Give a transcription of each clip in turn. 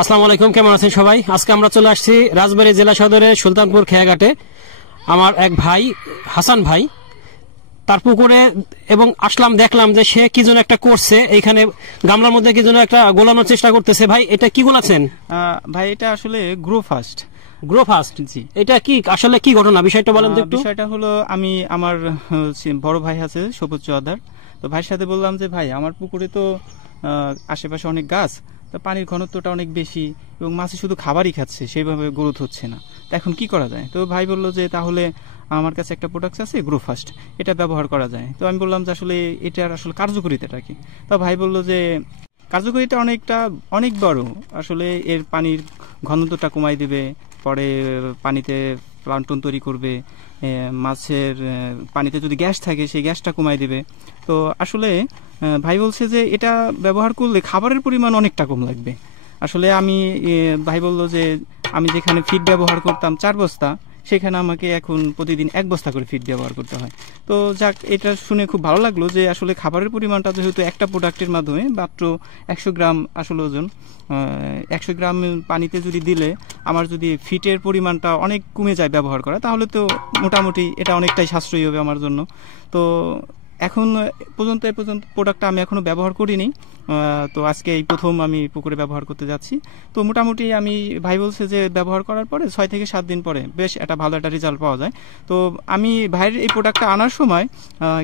আসসালামু আলাইকুম, কেমন আছেন সবাই? আজকে আমরা চলে আসছি রাজবাড়ী জেলা সদরের সুলতানপুর খেয়াঘাটে। আমার এক ভাই হাসান ভাই তার পুকুরে এবং আসলাম, দেখলাম যে সে কি যেন একটা করছে, এইখানে গামলার মধ্যে কি যেন একটা গোলানোর চেষ্টা করতেছে। ভাই এটা কি গোলাচ্ছেন? ভাই এটা আসলে গ্রো ফাস্ট। গ্রো ফাস্ট, জি। এটা কি আসলে কি ঘটনা, বিষয়টা বলেন তো একটু। বিষয়টা হলো আমি আমার বড় ভাই আছে সবুজ চৌধুরী, তো ভাইয়ের সাথে বললাম যে ভাই আমার পুকুরে তো আশেপাশে অনেক গাছ, তো পানির ঘনত্বটা অনেক বেশি এবং মাছে শুধু খাবারই খাচ্ছে, সেইভাবে গ্রোথ হচ্ছে না, তো এখন কি করা যায়? তো ভাই বললো যে তাহলে আমার কাছে একটা প্রোডাক্ট আছে গ্রো ফাস্ট, এটা ব্যবহার করা যায়। তো আমি বললাম যে আসলে এটার আসলে কার্যকারিতাটা কি? তো ভাই বললো যে কার্যকারিতা অনেক বড়, আসলে এর পানির ঘনত্বটা কমাই দিবে, পরে পানিতে প্লান্টন তৈরি করবে, মাছের পানিতে যদি গ্যাস থাকে সেই গ্যাসটা কমাই দিবে। তো আসলে ভাই বলছে যে এটা ব্যবহার করলে খাবারের পরিমাণ অনেকটা কম লাগবে। আসলে আমি ভাই বললো যে আমি যেখানে ফিড ব্যবহার করতাম 4 বস্তা, সেখানে আমাকে এখন প্রতিদিন 1 বস্তা করে ফিড ব্যবহার করতে হয়। তো যাক, এটা শুনে খুব ভালো লাগলো যে আসলে খাবারের পরিমাণটা যেহেতু একটা প্রোডাক্টের মাধ্যমে মাত্র 100 গ্রাম আসলে ওজন, 100 গ্রাম পানিতে যদি দিলে আমার যদি ফিটের পরিমাণটা অনেক কমে যায় ব্যবহার করা, তাহলে তো মোটামুটি এটা অনেকটাই সাশ্রয়ী হবে আমার জন্য। তো এখন পর্যন্ত প্রোডাক্টটা আমি এখনো ব্যবহার করিনি, তো আজকে এই প্রথম আমি পুকুরে ব্যবহার করতে যাচ্ছি। তো মোটামুটি আমি ভাই বলছে যে ব্যবহার করার পরে 6 থেকে 7 দিন পরে বেশ একটা ভালো একটা রেজাল্ট পাওয়া যায়। তো আমি ভাইয়ের এই প্রোডাক্টটা আনার সময়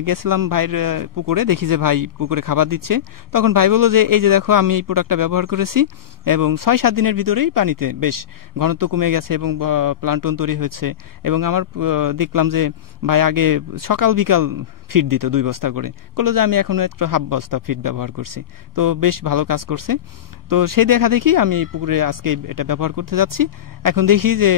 গেছিলাম ভাইয়ের পুকুরে, দেখি যে ভাই পুকুরে খাবার দিচ্ছে। তখন ভাই বললো যে এই যে দেখো আমি এই প্রোডাক্টটা ব্যবহার করেছি এবং 6-7 দিনের ভিতরেই পানিতে বেশ ঘনত্ব কমে গেছে এবং প্লান্টন তৈরি হয়েছে। এবং আমার দেখলাম যে ভাই আগে সকাল বিকাল ফিড দিত 2 বস্তা করে, বললো যে আমি এখন একটু 1/2 বস্তা ফিড ব্যবহার করছি, তো বেশ ভালো কাজ করছে। তো সেই দেখা দেখি আমি পুকুরে আজকে এটা ব্যবহার করতে যাচ্ছি। এখন দেখি যে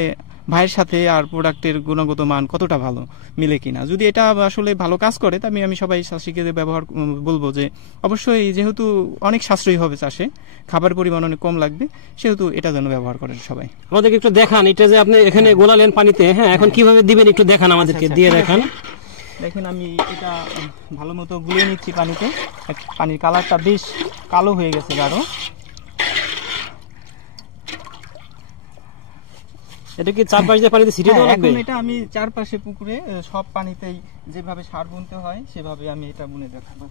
ভাইয়ের সাথে আর প্রোডাক্টের গুণগত মান কতটা ভালো মিলে কিনা। যদি এটা আসলে ভালো কাজ করে তা আমি সবাই চাষিকে ব্যবহার বলবো যে অবশ্যই, যেহেতু অনেক সাশ্রয়ী হবে চাষে, খাবার পরিমাণ অনেক কম লাগবে, সেহেতু এটা যেন ব্যবহার করেন সবাই। আমাদেরকে একটু দেখান, এটা যে আপনি এখানে গোলালেন পানিতে, হ্যাঁ এখন কিভাবে দিবেন একটু দেখান আমাদেরকে, দিয়ে দেখান। দেখেন আমি এটা ভালো মতো গুলিয়ে নিচ্ছি পানিতে। পানির কালারটা বেশ কালো হয়ে গেছে গাঢ়। এটা কি চারপাশ দিয়ে পানিতে ছিটিয়ে দেওয়া লাগবে? এখন এটা আমি চারপাশে পুকুরে সব পানিতেই যেভাবে সার বুনতে হয় সেভাবে আমি এটা বুনে দেখাবো।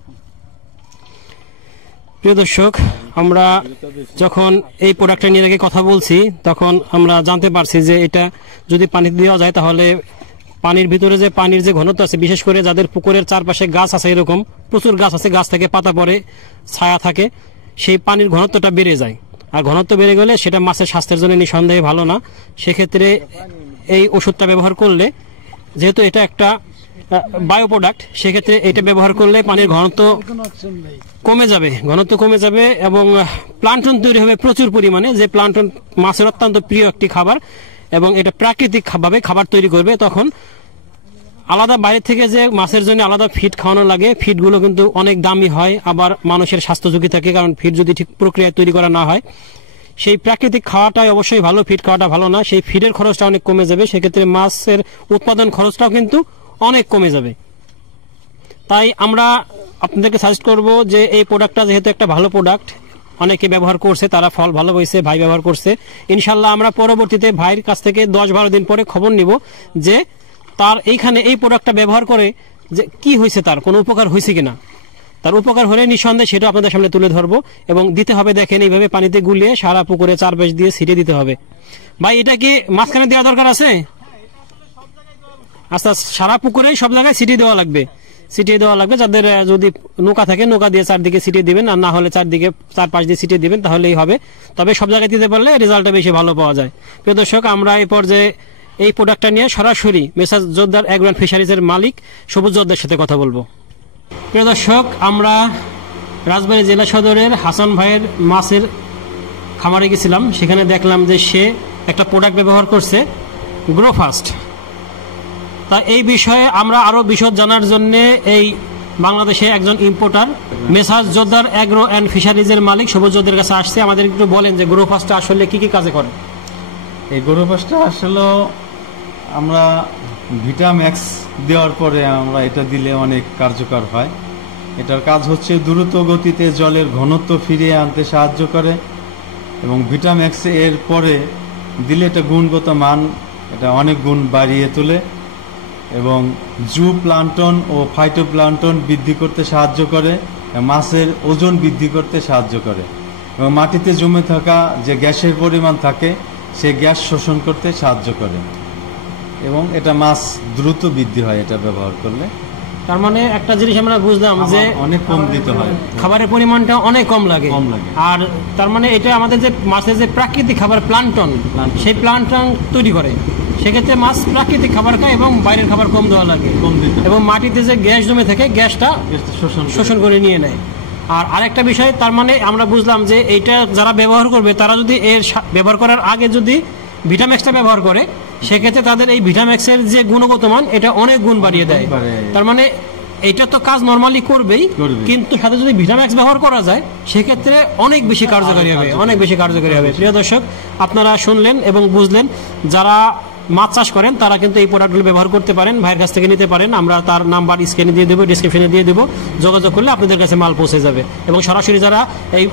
প্রিয় দর্শক, আমরা যখন এই প্রোডাক্টটা নিয়ে আগে কথা বলছি তখন আমরা জানতে পারছি যে এটা যদি পানিতে দেওয়া যায় তাহলে পানির ভিতরে যে পানির যে ঘনত্ব আছে, বিশেষ করে যাদের পুকুরের চারপাশে গাছ আছে, এরকম প্রচুর গাছ আছে, গাছ থেকে পাতা পড়ে, ছায়া থাকে, সেই পানির ঘনত্বটা বেড়ে যায়। আর ঘনত্ব বেড়ে গেলে সেটা মাছের স্বাস্থ্যের জন্য নিঃসন্দেহে ভালো না। সেক্ষেত্রে এই ওষুধটা ব্যবহার করলে, যেহেতু এটা একটা বায়ো প্রোডাক্ট, সেক্ষেত্রে এটা ব্যবহার করলে পানির ঘনত্ব কমে যাবে এবং প্লান্টন তৈরি হবে প্রচুর পরিমাণে, যে প্লান্টন মাছের অত্যন্ত প্রিয় একটি খাবার এবং এটা প্রাকৃতিক ভাবে খাবার তৈরি করবে। তখন আলাদা বাইরে থেকে যে মাছের জন্য আলাদা ফিড খাওয়ানো লাগে, ফিডগুলো কিন্তু অনেক দামি হয়, আবার মানুষের স্বাস্থ্য ঝুঁকি থাকে, কারণ ফিড যদি ঠিক প্রক্রিয়ায় তৈরি করা না হয়। সেই প্রাকৃতিক খাওয়াটাই অবশ্যই ভালো, ফিড খাওয়াটা ভালো না। সেই ফিডের খরচটা অনেক কমে যাবে, সেক্ষেত্রে মাছের উৎপাদন খরচটাও কিন্তু অনেক কমে যাবে। তাই আমরা আপনাদেরকে সাজেস্ট করব যে এই প্রোডাক্টটা যেহেতু একটা ভালো প্রোডাক্ট, অনেকে ব্যবহার করছে, তারা ফল ভালো হয়েছে, ভাই ব্যবহার করছে, ইনশাল্লাহ আমরা পরবর্তীতে ভাইয়ের কাছ থেকে 10-12 দিন পরে খবর নিব যে তার এইখানে এই প্রোডাক্টটা ব্যবহার করে যে কি হয়েছে, তার কোনো উপকার হয়েছে কিনা। তার উপকার হলে নিঃসন্দেহে সেটা আপনাদের সামনে তুলে ধরবো এবং দিতে হবে। দেখেন এইভাবে পানিতে গুলিয়ে সারা পুকুরে চারপাশ দিয়ে ছিটিয়ে দিতে হবে। ভাই এটা কি মাঝখানে দেওয়া দরকার আছে? আচ্ছা, সারা পুকুরে সব জায়গায় ছিটিয়ে দেওয়া লাগবে, যাদের যদি নৌকা থাকে নৌকা দিয়ে চারদিকে ছিটিয়ে দিবেন, আর না হলে চারপাশ দিয়ে ছিটিয়ে দিবেন, তাহলেই হবে। তবে সব জায়গায় দিতে পারলে রেজাল্টটা বেশি ভালো পাওয়া যায়। প্রিয় দর্শক, আমরা এই পর্যায়ে এই প্রোডাক্টটা নিয়ে সরাসরি মেসার্স জোরদার এগ্রো অ্যান্ড ফিশারিজের মালিক সবুজ জোরদার সাথে কথা বলবো। প্রিয় দর্শক, আমরা রাজবাড়ী জেলা সদরের হাসান ভাইয়ের মাছের খামারে গেছিলাম, সেখানে দেখলাম যে সে একটা প্রোডাক্ট ব্যবহার করছে, গ্রো ফাস্ট। তা এই বিষয়ে আমরা আরো বিশদ জানার জন্য এই বাংলাদেশে একজন ইম্পোর্টার মেসার্স জোরদার এগ্রো অ্যান্ড ফিশারিজের মালিক সবুজ জোরদার কাছে আসছে। আমাদের একটু বলেন যে গ্রো ফাস্টটা আসলে কি কি কাজে করে? এই গ্রো ফাস্টটা আসলে আমরা ভিটাম্যাক্স দেওয়ার পরে আমরা এটা দিলে অনেক কার্যকর হয়। এটার কাজ হচ্ছে দ্রুত গতিতে জলের ঘনত্ব ফিরিয়ে আনতে সাহায্য করে এবং ভিটাম্যাক্স এর পরে দিলে এটা গুণগত মান এটা অনেক গুণ বাড়িয়ে তোলে এবং জু প্লান্টন ও ফাইটোপ্লান্টন বৃদ্ধি করতে সাহায্য করে, মাছের ওজন বৃদ্ধি করতে সাহায্য করে এবং মাটিতে জমে থাকা যে গ্যাসের পরিমাণ থাকে সেই গ্যাস শোষণ করতে সাহায্য করে এবং এটা মাছ দ্রুত বৃদ্ধি হয় এটা ব্যবহার করলে। তার মানে একটা জিনিস আমরা বুঝলাম যে অনেক কম দিতে হয়, খাবারের পরিমাণটা অনেক কম লাগে। আর তার মানে এটা আমাদের যে মাছের যে প্রাকৃতিক খাবার প্লান্টন, সেই প্লান্টন তৈরি করে, সেক্ষেত্রে মাছ প্রাকৃতিক খাবার খায় এবং বাইরের খাবার কম দেওয়া লাগে এবং মাটিতে যে গ্যাস জমে থাকে গ্যাসটা শোষণ করে নিয়ে নেয়। আর আরেকটা বিষয়, তার মানে আমরা বুঝলাম যে এইটা যারা ব্যবহার করবে তারা যদি এর ব্যবহার করার আগে যদি ভিটাম্যাক্সটা ব্যবহার করে, সেক্ষেত্রে তাদের এই ভিটাম্যাক্সের যে গুণগত মান এটা অনেক গুণ বাড়িয়ে দেয়। তার মানে এটা তো কাজ নরমালি করবেই, কিন্তু সাথে যদি ভিটাম্যাক্স ব্যবহার করা যায় সেক্ষেত্রে অনেক বেশি কার্যকারী হবে, অনেক বেশি কার্যকারী হবে। প্রিয় দর্শক, আপনারা শুনলেন এবং বুঝলেন, যারা মাছ চাষ করেন তারা কিন্তু এই প্রোডাক্টগুলো ব্যবহার করতে পারেন, ভাইয়ের কাছ থেকে নিতে পারেন। আমরা তার নাম্বার স্ক্রিনে দিয়ে দেবো, ডিসক্রিপশনে দিয়ে দেবো, যোগাযোগ করলে আপনাদের কাছে মাল পৌঁছে যাবে। এবং সরাসরি যারা এই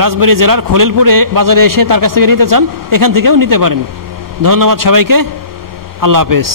রাজবাড়ী জেলার খলিলপুরে বাজারে এসে তার কাছ থেকে নিতে চান, এখান থেকেও নিতে পারেন। ধন্যবাদ সবাইকে, আল্লাহ হাফেজ।